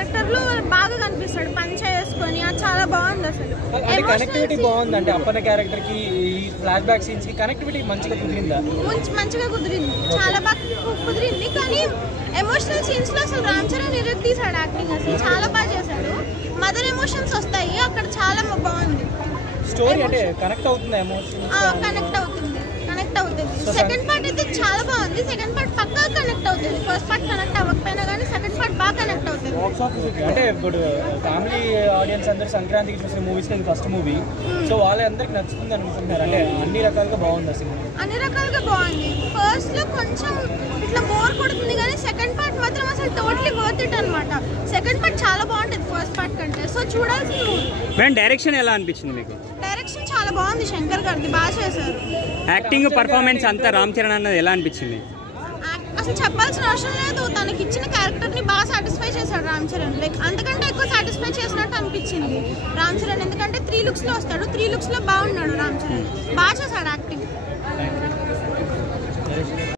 Character లో బాగా కనిపిస్తాడు, పంచ వేసుకొని. అది చాలా బాగుంది అసలు. కనెక్టివిటీ బాగుంది అంటే అప్పన్న క్యారెక్టర్ కి ఈ ఫ్లాష్ బ్యాక్ సీన్స్ కి కనెక్టివిటీ మంచిగా కుదిరిందా? మంచిగా కుదిరింది, చాలా బాగా కుదిరింది. కానీ ఎమోషనల్ సీన్స్ లో అసలు రామ్ చరణ్ ఇరుగు తీసాడు యాక్టింగ్, అసలు చాలా బాగా చేశాడు. మదర్ ఎమోషన్స్ వస్తాయి అక్కడ, చాలా బాగుంది. స్టోరీ అంటే కనెక్ట్ అవుతుంది, కనెక్ట్ అవుతుంది. సెకండ్ పార్ట్ అయితే చాలా బాగుంది. సెకండ్ పార్ట్ పక్కా కనెక్ట్ అవుతుంది. ఫస్ట్ పార్ట్ కనెక్ట్ అవ్వకపోయినా కానీ సెకండ్ పార్ట్ బాగా కనెక్ట్ అవుతుంది. అంటే ఇప్పుడు ఫ్యామిలీ ఆడియన్స్ అందరూ సంక్రాంతికి చూసే మూవీస్ ఫస్ట్ మూవీ, సో వాళ్ళందరికి నచ్చుతుంది అనుకుంటున్నారు. అంటే అన్ని రకాలుగా బాగుంది అసలు, అన్ని రకాలుగా బాగుంది. ఫస్ట్ లో కొంచెం ఇట్లా బోర్ కొడుతుంది కానీ సెకండ్ పార్ట్ మాత్రం అసలు టోటలీ వర్త్ ఇట్ అనమాట. సెకండ్ పార్ట్ చాలా బాగుంటుంది ఫస్ట్ పార్ట్ కంటే, సో చూడాల్సింది మూవీ. డైరెక్షన్ ఎలా అనిపించింది మీకు? డైరెక్షన్ చాలా బాగుంది, శంకర్ గారిది బాగా చేశారు. యాక్టింగ్ పర్ఫార్మెన్స్ అంతా రామ్ చరణ్ అన్నది ఎలా అనిపించింది? అసలు చెప్పాల్సిన అవసరం లేదు, తనకి ఇచ్చిన క్యారెక్టర్ ని బాగా సాటిస్ఫై చేశాడు రామ్ చరణ్. లైక్ అంతకంటే ఎక్కువ సాటిస్ఫై చేసినట్టు అనిపించింది రామ్ చరణ్. ఎందుకంటే 3 looks లో వస్తాడు, 3 looks లో బాగున్నాడు రామ్ చరణ్, బాగా చేశాడు యాక్టింగ్.